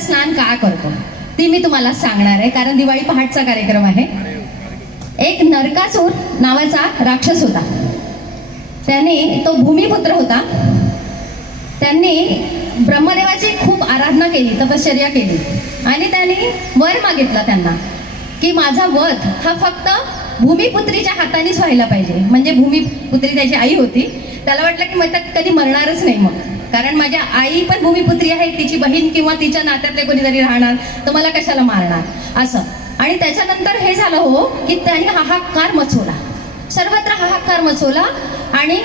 स्नान का करतो ती मी तुम्हाला सांगणार आहे, कारण दिवाळी पहाटचा कार्यक्रम आहे. एक नरकासूर नावाचा राक्षस होता. तो भूमिपुत्र होता. त्यांनी ब्रह्मदेवाची खूप आराधना केली, तपश्चर्या केली आणि त्यांनी वर मागितला त्यांना की माझा वध हा फक्त भूमिपुत्रीच्या हातानेच व्हायला पाहिजे. म्हणजे भूमिपुत्री त्याची आई होती. त्याला वाटलं की मग कधी मरणारच नाही, मग कारण माझ्या आई पण भूमिपुत्री आहे, तिची बहीण किंवा तिच्या नात्यातले कोणीतरी राहणार, तर मला कशाला मारणार असं. आणि त्याच्यानंतर हे झालं हो की त्याने हाहाकार मचवला, सर्वत्र हाहाकार मचवला आणि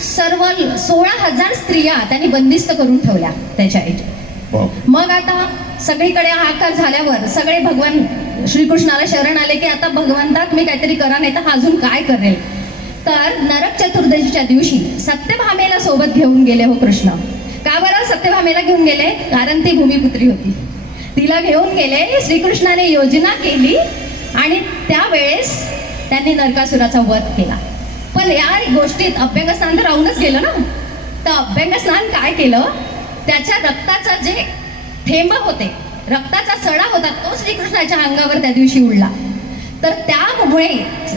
सर्व 16,000 स्त्रिया त्यांनी बंदिस्त करून ठेवल्या त्याच्या इथे. मग आता सगळीकडे हाहाकार झाल्यावर सगळे भगवान श्रीकृष्णाला शरण आले की आता भगवंता तुम्ही काहीतरी करा, नाही तर हा अजून काय करेल. तर नरक चतुर्दशीच्या दिवशी सत्यभामेला सोबत घेऊन गेले हो कृष्ण. का बरं सत्यभामेला घेऊन गेले? कारण ती भूमिपुत्री होती. तिला घेऊन गेले. श्रीकृष्णाने योजना केली आणि त्यावेळेस त्यांनी नरकासुराचा वध केला. पण या गोष्टीत अभ्यंगस्नान तर राहूनच गेलं ना. तर अभ्यंगस्नान काय केलं, त्याच्या रक्ताचा जे थेंब होते, रक्ताचा सडा होता, तो श्रीकृष्णाच्या अंगावर त्या दिवशी उडला. तर त्यामुळे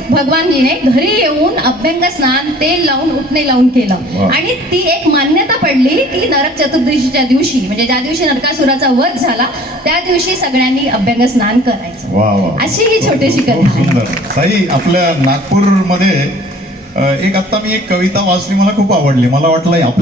भगवानजीने घरी येऊन अभ्यंग स्नान तेल लावून उठणे लावून केलं आणि ती एक मान्यता पडली की नरक चतुर्दशीच्या दिवशी, म्हणजे ज्या दिवशी नरकासुराचा वध झाला त्या दिवशी सगळ्यांनी अभ्यंग स्नान करायचं. अशी ही छोटीशी कथा आहे. ताई, आपल्या नागपूरमध्ये एक आता मी एक कविता वाचली, मला खूप आवडली. मला वाटलं आपल्या